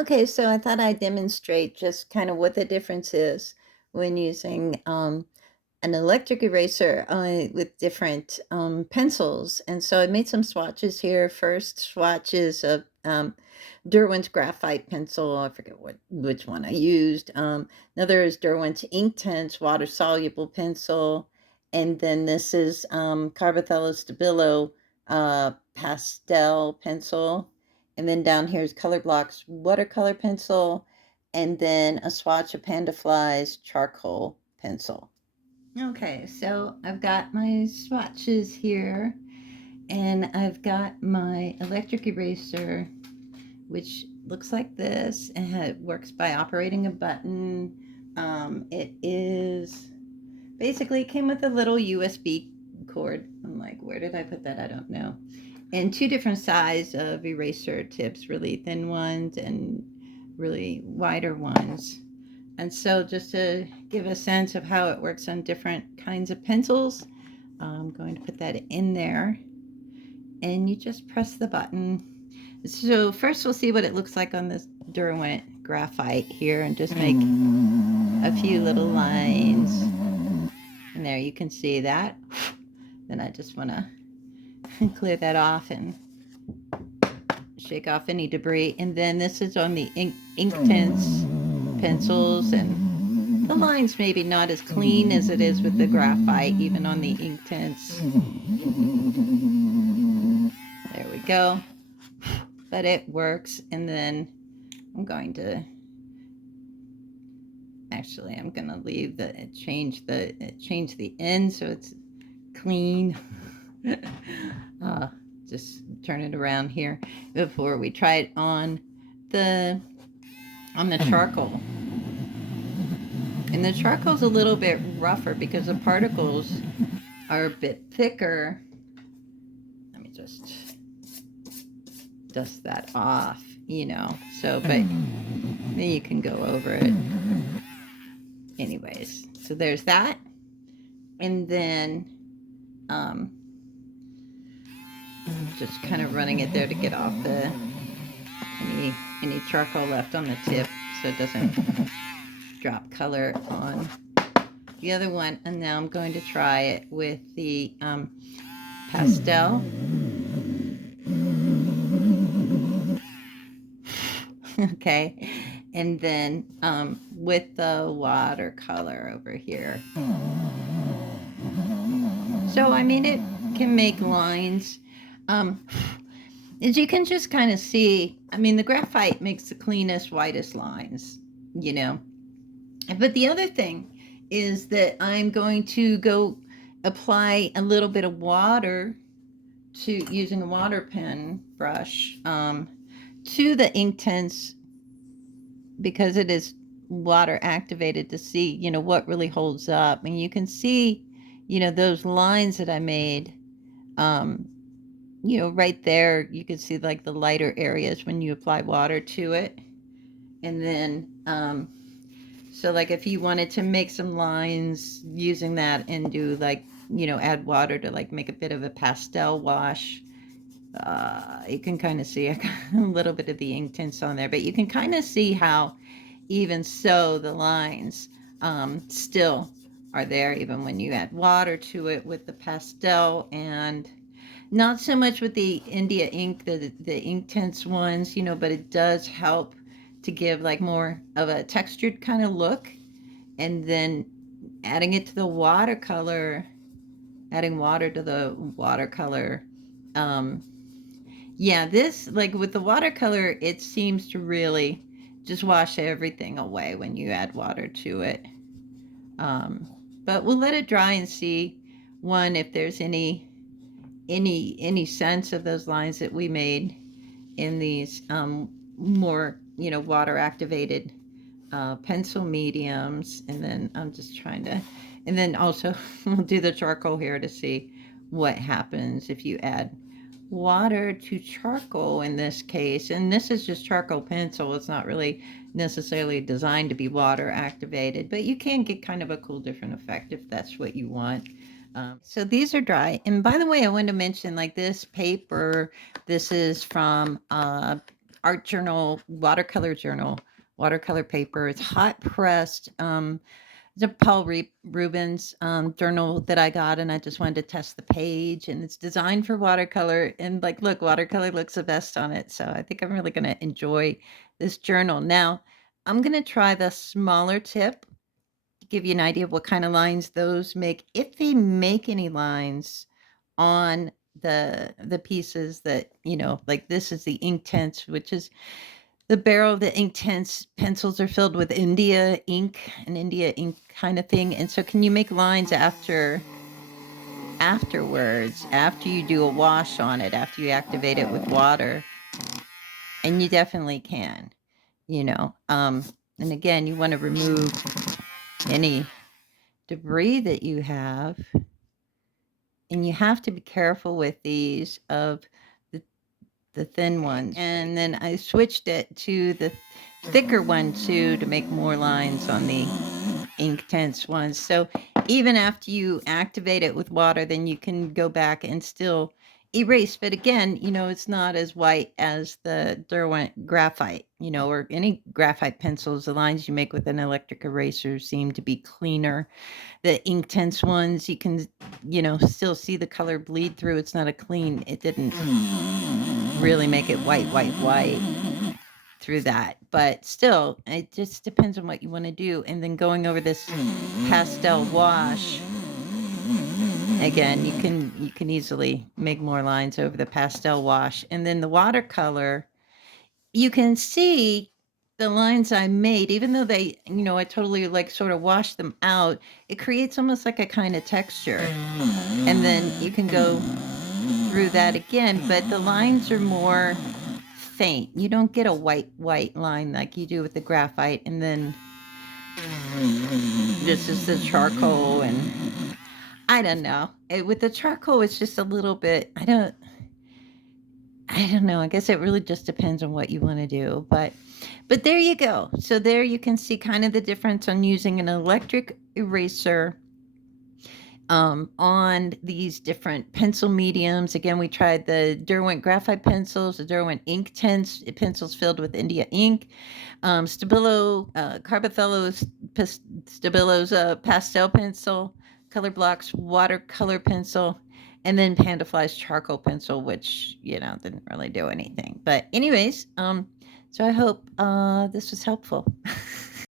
Okay, so I thought I'd demonstrate just kind of what the difference is when using an electric eraser with different pencils. And so I made some swatches here. First, swatches of Derwent's graphite pencil. I forget which one I used. Another is Derwent's inktense water soluble pencil. And then this is CarbOthello Stabilo pastel pencil. And then down here is Color Block's watercolor pencil. And then a swatch of Pandafly's charcoal pencil. Okay, so I've got my swatches here, and I've got my electric eraser, which looks like this, and it works by operating a button. It is basically, it came with a little USB cord. I'm like, where did I put that? I don't know. And two different size of eraser tips, really thin ones and really wider ones. And so just to give a sense of how it works on different kinds of pencils, I'm going to put that in there, and you just press the button. So first we'll see what it looks like on this Derwent graphite here, and just make a few little lines. And there you can see that. Then I just want to clear that off and shake off any debris. And then this is on the inktense pencils, and the line's maybe not as clean as it is with the graphite, even on the inktense. There we go. But it works. And then I'm going to leave change the end so it's clean. Just turn it around here before we try it on the charcoal. And the charcoal's a little bit rougher because the particles are a bit thicker. Let me just dust that off, so, but then you can go over it. Anyways, so there's that. And then just kind of running it there to get off any charcoal left on the tip, so it doesn't drop color on the other one. And now I'm going to try it with the pastel. Okay, and then with the watercolor over here. So I mean, it can make lines. As you can just kind of see, I mean, the graphite makes the cleanest, whitest lines, But the other thing is that I'm going to go apply a little bit of water using a water pen brush to the inktense, because it is water activated, to see, what really holds up. And you can see, those lines that I made, right there, you can see like the lighter areas when you apply water to it. And then, so like if you wanted to make some lines using that and do like, add water to like make a bit of a pastel wash, you can kind of see a little bit of the inktense on there, but you can kind of see how even so the lines still are there even when you add water to it with the pastel. And not so much with the India ink, the inktense ones, but it does help to give like more of a textured kind of look. And then adding it to the watercolor, adding water to the watercolor. Yeah, this, like with the watercolor, it seems to really just wash everything away when you add water to it. But we'll let it dry and see, one, if there's any sense of those lines that we made in these more, water activated pencil mediums. And then I'm just trying to, and then also we'll do the charcoal here to see what happens if you add water to charcoal in this case. And this is just charcoal pencil. It's not really necessarily designed to be water activated, but you can get kind of a cool different effect if that's what you want. So these are dry. And by the way, I wanted to mention, like, this paper, this is from art journal, watercolor paper. It's hot pressed. It's a Paul Reubens journal that I got, and I just wanted to test the page. And it's designed for watercolor. And like, look, watercolor looks the best on it. So I think I'm really going to enjoy this journal. Now, I'm going to try the smaller tip to give you an idea of what kind of lines those make. If they make any lines on the pieces that, like this is the inktense, which is the barrel of the inktense pencils are filled with India ink, an India ink kind of thing. And so can you make lines afterwards, after you do a wash on it, after you activate it with water? And you definitely can, you know. And again, you want to remove any debris that you have. And you have to be careful with these of the thin ones. And then I switched it to the thicker one too to make more lines on the inktense ones. So even after you activate it with water, then you can go back and still erase. But again, it's not as white as the Derwent graphite, or any graphite pencils. The lines you make with an electric eraser seem to be cleaner. The inktense ones, you can, still see the color bleed through. It's not it didn't really make it white through that. But still, it just depends on what you want to do. And then going over this pastel wash, again, you can easily make more lines over the pastel wash. And then the watercolor, you can see the lines I made, even though they, I totally like sort of washed them out, it creates almost like a kind of texture. And then you can go through that again, but the lines are more faint. You don't get a white line like you do with the graphite. And then this is the charcoal, and I don't know. With the charcoal, it's just a little bit, I don't know. I guess it really just depends on what you want to do, but there you go. So there you can see kind of the difference on using an electric eraser on these different pencil mediums. Again, we tried the Derwent graphite pencils, the Derwent inktense pencils filled with India ink, Stabilo, CarbOthello, Stabilo's pastel pencil, Color Block's watercolor pencil, and then Pandafly's charcoal pencil, which, didn't really do anything. But anyways, so I hope this was helpful.